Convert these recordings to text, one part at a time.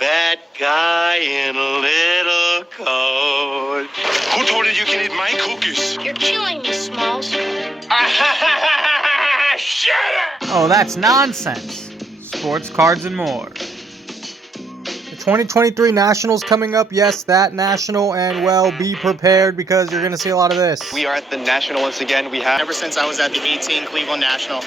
That guy in a little coat. Who told you you can eat my cookies? You're killing me, Smalls. Shut up! Oh, that's nonsense. Sports, cards, and more. The 2023 Nationals coming up. Yes, that National, and well, be prepared because you're going to see a lot of this. We are at the National once again. We have ever since I was at the 18 Cleveland National.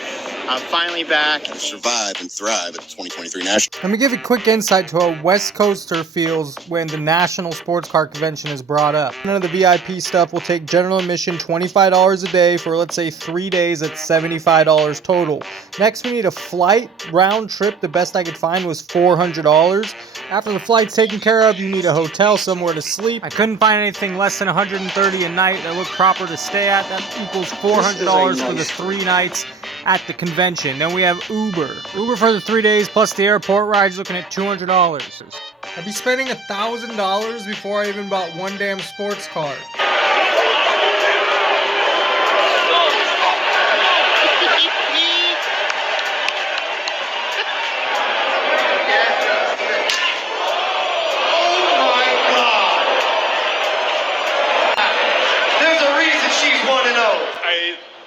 I'm finally back. Survive and thrive at the 2023 National. Let me give you a quick insight to how West Coaster feels when the National Sports Car Convention is brought up. None of the VIP stuff will take general admission $25 a day for, let's say, 3 days at $75 total. Next, we need a flight round trip. The best I could find was $400. After the flight's taken care of, you need a hotel, somewhere to sleep. I couldn't find anything less than $130 a night that looked proper to stay at. That equals $400 for the 3 nights at the convention. Then we have Uber. Uber for the 3 days plus the airport rides, looking at $200. I'd be spending $1,000 before I even bought one damn sports car.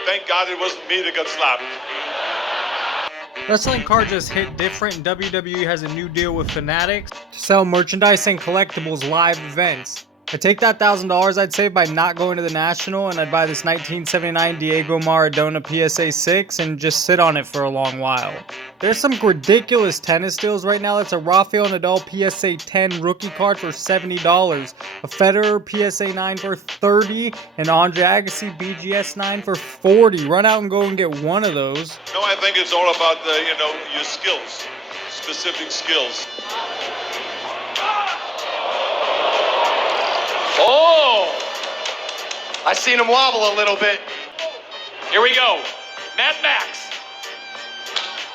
Thank God it wasn't me that got slapped. Wrestling card just hit different. WWE has a new deal with Fanatics to sell merchandise and collectibles live events. I take that $1,000 I'd save by not going to the National, and I'd buy this 1979 Diego Maradona PSA 6 and just sit on it for a long while. There's some ridiculous tennis deals right now. That's a Rafael Nadal PSA 10 rookie card for $70, a Federer PSA 9 for $30, and Andre Agassi BGS 9 for $40. Run out and go and get one of those. No, I think it's all about your skills, specific skills. Oh! I seen him wobble a little bit. Here we go. Mad Max.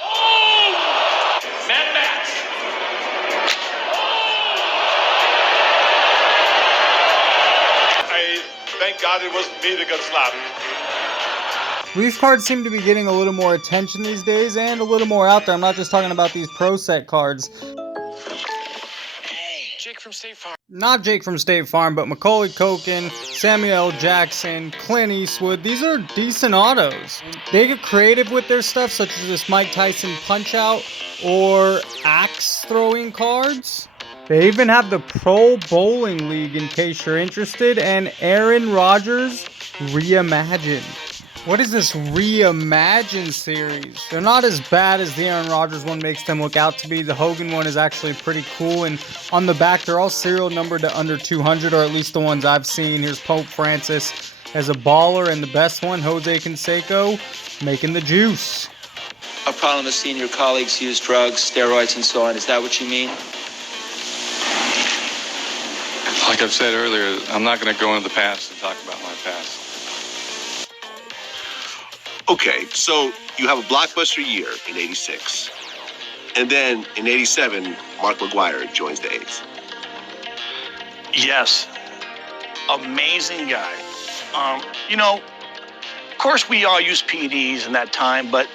Oh! Mad Max. I thank God it wasn't me that got slapped. Leaf cards seem to be getting a little more attention these days and a little more out there. I'm not just talking about these Pro Set cards. Jake from State Farm. Not Jake from State Farm, but Macaulay Culkin, Samuel L. Jackson, Clint Eastwood. These are decent autos. They get creative with their stuff, such as this Mike Tyson Punch-Out or axe throwing cards. They even have the Pro Bowling League in case you're interested, and Aaron Rodgers Reimagined. What is this Reimagine series? They're not as bad as the Aaron Rodgers one makes them look out to be. The Hogan one is actually pretty cool, and on the back they're all serial numbered to under 200, or at least the ones I've seen. Here's Pope Francis as a baller, and the best one, Jose Canseco, making the juice. A problem is seeing your colleagues use drugs, steroids, and so on. Is that what you mean? Like I've said earlier, I'm not going to go into the past and talk about my past. Okay, so you have a blockbuster year in 86. And then in 87, Mark McGwire joins the A's. Yes. Amazing guy. Of course we all used PEDs in that time, but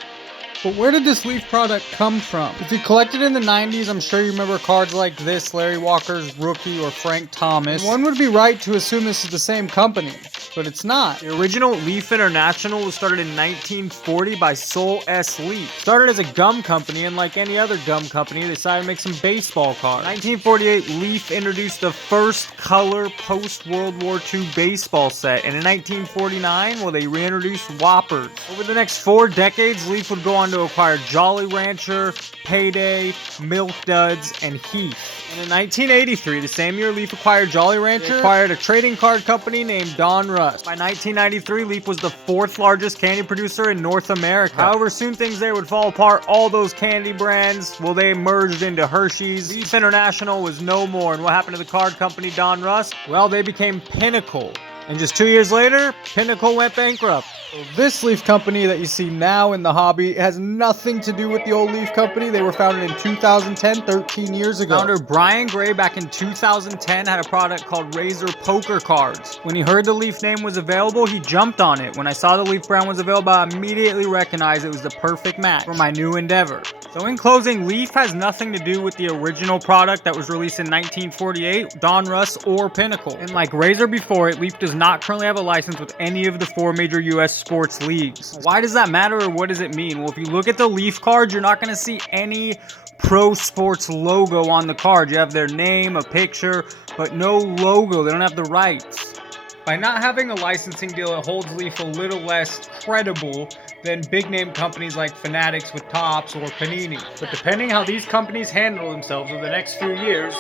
where did this Leaf product come from? If you collected in the 90s, I'm sure you remember cards like this, Larry Walker's Rookie or Frank Thomas. One would be right to assume this is the same company, but it's not. The original Leaf International was started in 1940 by Sol S. Leaf. Started as a gum company, and like any other gum company, they decided to make some baseball cards. In 1948, Leaf introduced the first color post-World War II baseball set, and in 1949, well, they reintroduced Whoppers. Over the next 4 decades, Leaf would go on to acquire Jolly Rancher, Payday, Milk Duds, and Heath. And in 1983, the same year Leaf acquired Jolly Rancher, they acquired a trading card company named Don Russ. By 1993, Leaf was the 4th largest candy producer in North America. However, soon things there would fall apart. All those candy brands, well, they merged into Hershey's. Leaf International was no more. And what happened to the card company Don Russ? Well, they became Pinnacle. And just 2 years later, Pinnacle went bankrupt. So this Leaf company that you see now in the hobby has nothing to do with the old Leaf company. They were founded in 2010, 13 years ago. Founder Brian Gray back in 2010 had a product called Razor Poker Cards. When he heard the Leaf name was available, he jumped on it. When I saw the Leaf brand was available, I immediately recognized it was the perfect match for my new endeavor. So in closing, Leaf has nothing to do with the original product that was released in 1948, Donruss, or Pinnacle. And like Razor before it, Leaf does not currently have a license with any of the 4 major US sports leagues. Why does that matter, or what does it mean? Well, if you look at the Leaf cards, you're not going to see any pro sports logo on the card. You have their name, a picture, but no logo. They don't have the rights. By not having a licensing deal, it holds Leaf a little less credible than big name companies like Fanatics with Topps or Panini. But depending how these companies handle themselves over the next few years,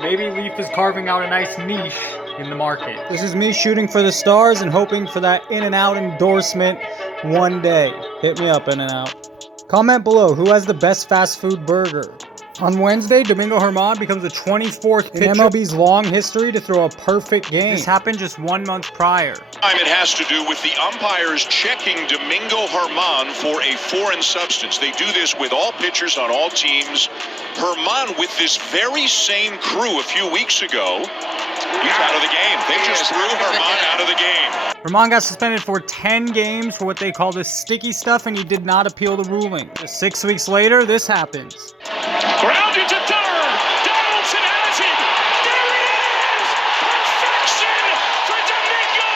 maybe Leaf is carving out a nice niche in the market. This is me shooting for the stars and hoping for that In-N-Out endorsement one day. Hit me up, In-N-Out. Comment below, who has the best fast food burger? On Wednesday, Domingo Germán becomes the 24th pitcher in MLB's long history to throw a perfect game. This happened just 1 month prior. It has to do with the umpires checking Domingo Germán for a foreign substance. They do this with all pitchers on all teams. Germán, with this very same crew a few weeks ago, he's out of the game. They just threw Germán out of the game. Germán got suspended for 10 games for what they call the sticky stuff, and he did not appeal the ruling. Just 6 weeks later, this happens. Grounded to third. Donaldson has it. There it is. Perfection for Domingo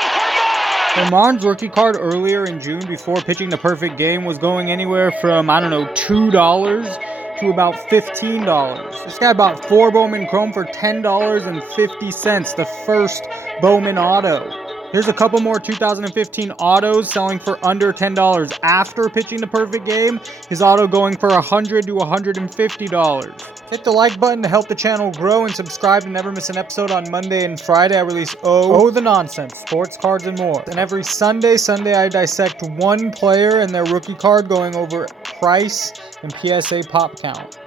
Germán. Germán's rookie card earlier in June, before pitching the perfect game, was going anywhere from, $2 to about $15. This guy bought 4 Bowman Chrome for $10.50, the first Bowman auto. Here's a couple more 2015 autos selling for under $10 after pitching the perfect game. His auto going for $100 to $150. Hit the like button to help the channel grow, and subscribe to never miss an episode. On Monday and Friday I release Oh the Nonsense, sports cards and more. And every Sunday I dissect one player and their rookie card, going over price and PSA pop count.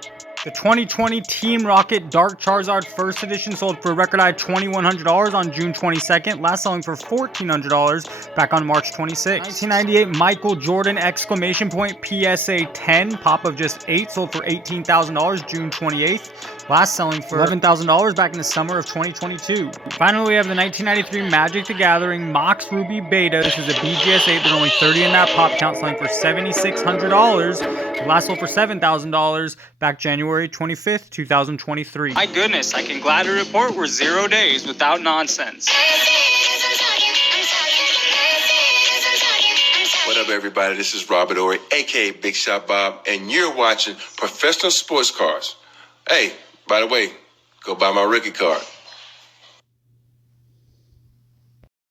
The 2020 Team Rocket Dark Charizard First Edition sold for a record high $2,100 on June 22nd, last selling for $1,400 back on March 26th. 1998 Michael Jordan exclamation point PSA 10 pop of just 8 sold for $18,000 June 28th, last selling for $11,000 back in the summer of 2022. Finally, we have the 1993 Magic the Gathering Mox Ruby Beta. This is a BGS 8. There's only 30 in that pop count, selling for $7,600. Last sold for $7,000 back January 25th, 2023. My goodness, I can gladly report we're 0 days without nonsense. What up, everybody? This is Robert Ory, aka Big Shot Bob, and you're watching Professional Sports Cards. Hey, by the way, go buy my rookie card.